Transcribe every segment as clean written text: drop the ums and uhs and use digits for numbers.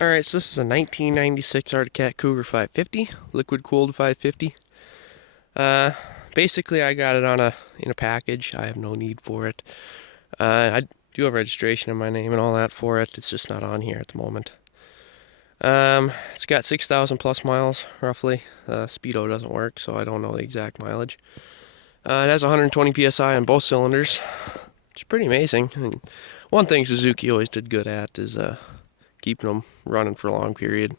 Alright, so this is a 1996 Arctic Cat Cougar 550, liquid cooled 550. Basically I got it in a package. I have no need for it. I do have registration in my name and all that for it. It's just not on here at the moment. It's got 6,000 plus miles roughly. Speedo doesn't work, so I don't know the exact mileage. It has 120 psi on both cylinders. It's pretty amazing. I mean, one thing Suzuki always did good at is keeping them running for a long period.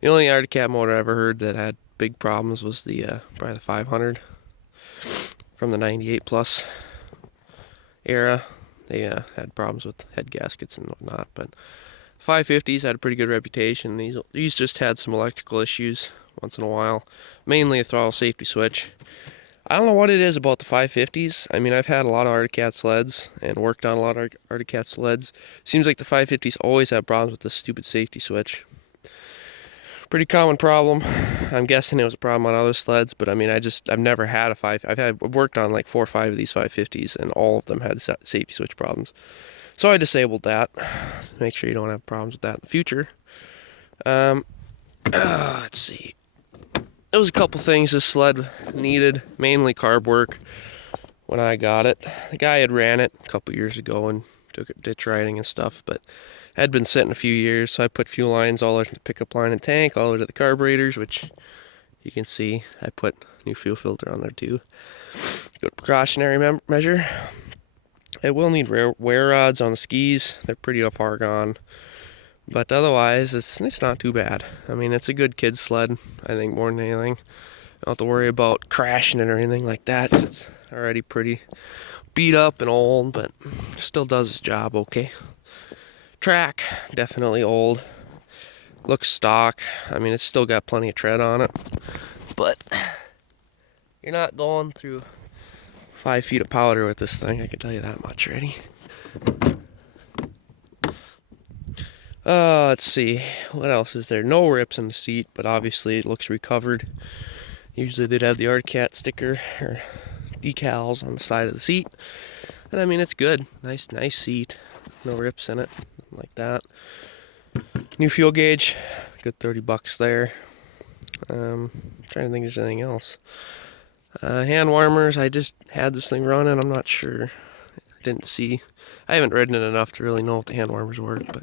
The only Arctic Cat motor I ever heard that had big problems was probably the 500 from the 98 plus era. They had problems with head gaskets and whatnot, but 550s had a pretty good reputation. These just had some electrical issues once in a while, mainly a throttle safety switch. I don't know what it is about the 550s. I mean, I've had a lot of Arctic Cat sleds and worked on a lot of Arctic Cat sleds. Seems like the 550s always have problems with this stupid safety switch. Pretty common problem. I'm guessing it was a problem on other sleds, but I mean, I've never had I've worked on like 4 or 5 of these 550s, and all of them had safety switch problems. So I disabled that. Make sure you don't have problems with that in the future. Let's see. There was a couple things this sled needed, mainly carb work when I got it. The guy had ran it a couple years ago and took it ditch riding and stuff, but it had been sitting a few years, so I put fuel lines all over the pickup line and tank, all over to the carburetors, which you can see I put new fuel filter on there too. Good precautionary measure. It will need wear rods on the skis. They're pretty far gone. But otherwise, it's not too bad. I mean, it's a good kid sled, I think, more than anything. Don't have to worry about crashing it or anything like that. It's already pretty beat up and old, but still does its job okay. Track, definitely old. Looks stock. I mean, it's still got plenty of tread on it. But you're not going through 5 feet of powder with this thing, I can tell you that much already. Let's see, what else is there? No rips in the seat, but obviously it looks recovered. Usually they'd have the Arctic Cat sticker or decals on the side of the seat. And I mean, it's good. Nice seat. No rips in it, like that. New fuel gauge, good $30 there. Trying to think if there's anything else. Hand warmers, I just had this thing running, I'm not sure. I didn't see. I haven't ridden it enough to really know if the hand warmers work, but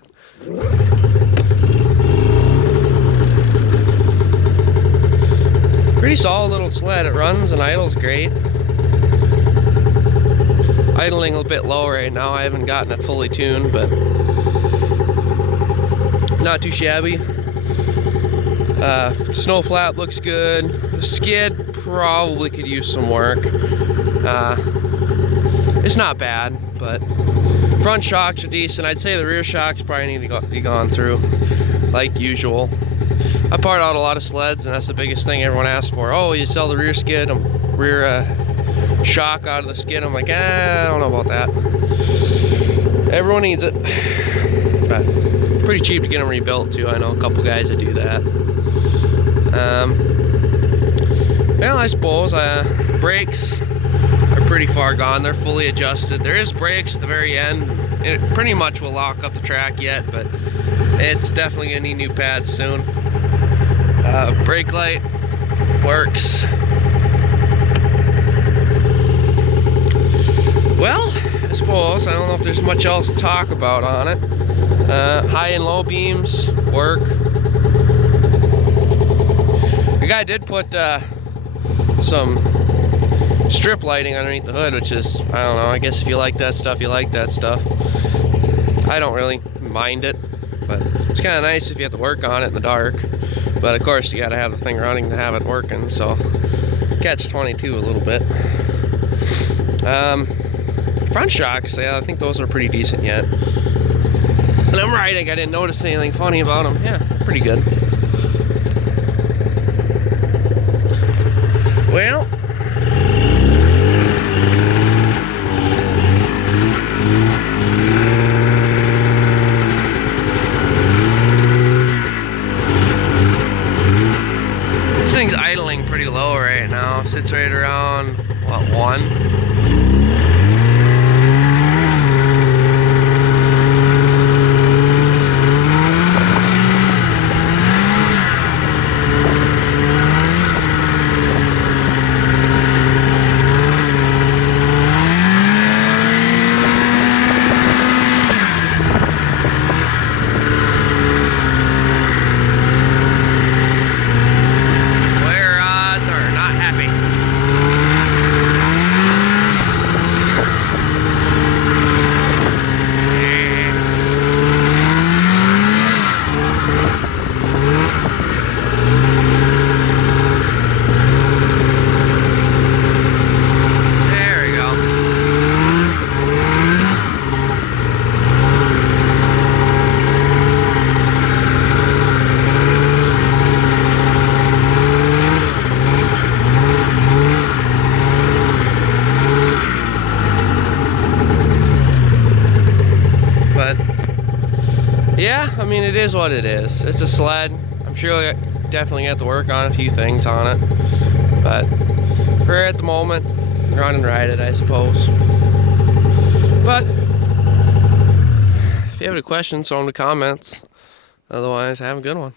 pretty solid little sled. It runs and idles great. Idling a bit low right now. I haven't gotten it fully tuned, but not too shabby. Snow flap looks good. The skid probably could use some work. It's not bad, but front shocks are decent. I'd say the rear shocks probably need to be gone through, like usual. I part out a lot of sleds, and that's the biggest thing everyone asks for. Oh, you sell the rear skid, rear shock out of the skid. I'm like, I don't know about that. Everyone needs it, but pretty cheap to get them rebuilt too. I know a couple guys that do that. Well, I suppose brakes are pretty far gone. They're fully adjusted. There is brakes at the very end. It pretty much will lock up the track yet, but it's definitely gonna need new pads soon. Brake light works. Well, I suppose I don't know if there's much else to talk about on it. High and low beams work. The guy did put some strip lighting underneath the hood, which is, I don't know, I guess if you like that stuff, you like that stuff. I don't really mind it, but it's kind of nice if you have to work on it in the dark. But of course you gotta have the thing running to have it working, so catch-22 a little bit. Front shocks, yeah, I think those are pretty decent yet. And I'm riding, I didn't notice anything funny about them. Yeah, pretty good. Well, this thing's idling pretty low right now. Sits right around, what, 1? Yeah, I mean, it is what it is. It's a sled. I'm sure I definitely have to work on a few things on it. But for at the moment, run and ride it, I suppose. But if you have any questions, throw them in the comments. Otherwise, have a good one.